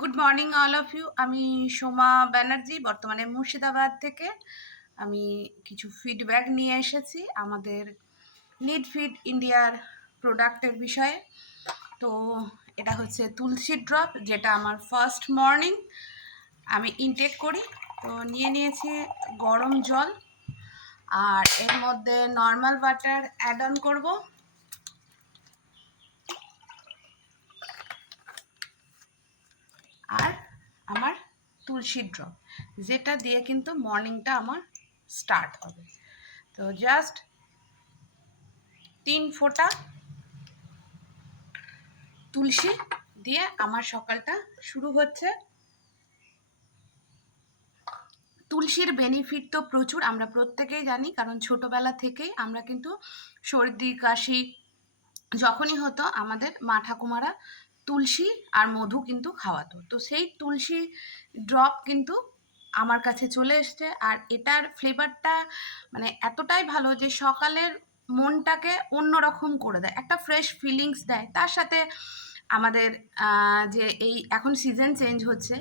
Good morning all of you. আমি সোমা ব্যানার্জি, বর্তমানে মুর্শিদাবাদ থেকে। আমি কিছু ফিডব্যাক নিয়ে এসেছি আমাদের নিড ফিট ইন্ডিয়ার প্রোডাক্টের বিষয়ে। তো এটা হচ্ছে তুলসী ড্রপ, যেটা আমার ফার্স্ট মর্নিং আমি ইনটেক করি। তো নিয়ে নিয়েছি গরম জল, আর এর মধ্যে নর্মাল ওয়াটার অ্যাড অন করবো। আর আমার তুলসী ড্রপ, যেটা দিয়ে কিন্তু মর্নিংটা আমার স্টার্ট হবে। তো জাস্ট 3 ফোঁটা তুলসী দিয়ে আমার সকালটা শুরু হচ্ছে। তুলসীর বেনিফিট তো প্রচুর, আমরা প্রত্যেকেই জানি, কারণ ছোটবেলা থেকেই আমরা কিন্তু সর্দি কাশি যখনই হতো আমাদের মা ঠাকুমারা তুলসী আর মধু কিন্তু খাওয়াতো। তো সেই তুলসী ড্রপ কিন্তু আমার কাছে চলে এসছে, আর এটার ফ্লেভারটা মানে এতটাই ভালো যে সকালের মনটাকে অন্যরকম করে দেয়, একটা ফ্রেশ ফিলিংস দেয়। তার সাথে আমাদের যে এই এখন সিজন চেঞ্জ হচ্ছে,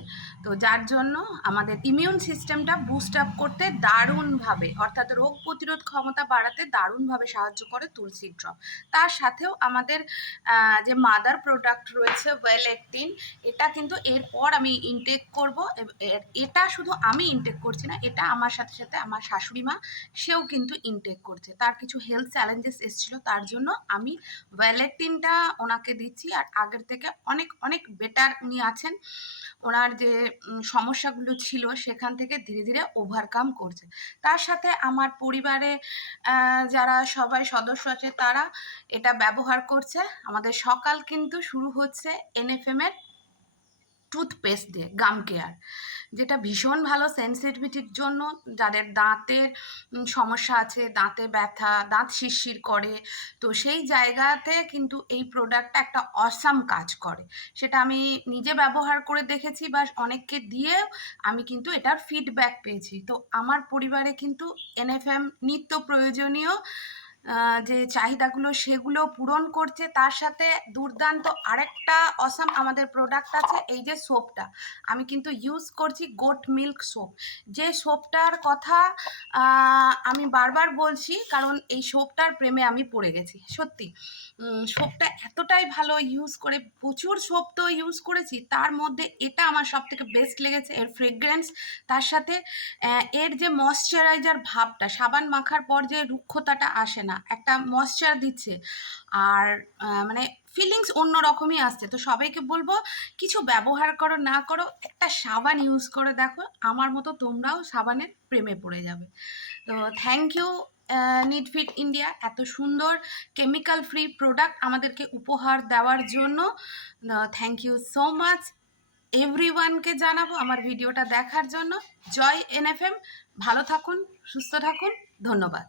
তো যার জন্য আমাদের ইমিউন সিস্টেমটা বুস্ট আপ করতে দারুণভাবে, অর্থাৎ রোগ প্রতিরোধ ক্ষমতা বাড়াতে দারুণভাবে সাহায্য করে তুলসী ড্রপ। তার সাথেও আমাদের যে মাদার প্রোডাক্ট রয়েছে ওয়েল একটিন, এটা কিন্তু এরপর আমি ইনটেক করব। এটা শুধু আমি ইনটেক করছি না, এটা আমার সাথে সাথে আমার শাশুড়ি মা, সেও কিন্তু ইনটেক করছে। তার কিছু হেলথ চ্যালেঞ্জেস এসেছিলো, তার জন্য আমি ওয়েল একটিনটা ওনাকে দিচ্ছি। আর আগের থেকে অনেক অনেক বেটার উনি আছেন। ওনার যে সমস্যাগুলো ছিল সেখান থেকে ধীরে ধীরে ওভারকাম করছে। তার সাথে আমার পরিবারে যারা সবাই সদস্য আছে তারা এটা ব্যবহার করছে। আমাদের সকাল কিন্তু শুরু হচ্ছে এনএফএম এর টুথপেস্ট দিয়ে, গাম কেয়ার, যেটা ভীষণ ভালো সেনসিটিভিটির জন্য। যাদের দাঁতের সমস্যা আছে, দাঁতে ব্যথা, দাঁত শিরশির করে, তো সেই জায়গাতে কিন্তু এই প্রোডাক্টটা একটা অসাম কাজ করে। সেটা আমি নিজে ব্যবহার করে দেখেছি বা অনেককে দিয়ে আমি কিন্তু এটার ফিডব্যাক পেয়েছি। তো আমার পরিবারে কিন্তু এনএফএম নিত্য প্রয়োজনীয় যে চাহিদাগুলো সেগুলো পূরণ করছে। তার সাথে দুর্দান্ত আরেকটা অসাম আমাদের প্রোডাক্ট আছে, এই যে সোপটা আমি কিন্তু ইউজ করছি, গোট মিল্ক সোপ। যে সোপটার কথা আমি বারবার বলছি, কারণ এই সোপটার প্রেমে আমি পড়ে গেছি সত্যি। সোপটা এতটাই ভালো, ইউজ করে প্রচুর সোপ তো ইউজ করেছি, তার মধ্যে এটা আমার সব থেকে বেস্ট লেগেছে। এর ফ্রেগ্রেন্স, তার সাথে এর যে ময়শ্চারাইজার ভাবটা, সাবান মাখার পর যে রুক্ষতাটা আসে না, একটা ময়শ্চার দিচ্ছে, আর মানে ফিলিংস অন্যরকমই আসছে। তো সবাইকে বলবো, কিছু ব্যবহার করো না করো, একটা সাবান ইউজ করে দেখো, আমার মতো তোমরাও সাবানের প্রেমে পড়ে যাবে। তো thank you need fit India, এত সুন্দর কেমিক্যাল ফ্রি প্রোডাক্ট আমাদেরকে উপহার দেওয়ার জন্য। Thank you so much. এভরিওয়ানকে জানাবো আমার ভিডিওটা দেখার জন্য। জয় এনএফএম, ভালো থাকুন, সুস্থ থাকুন, ধন্যবাদ।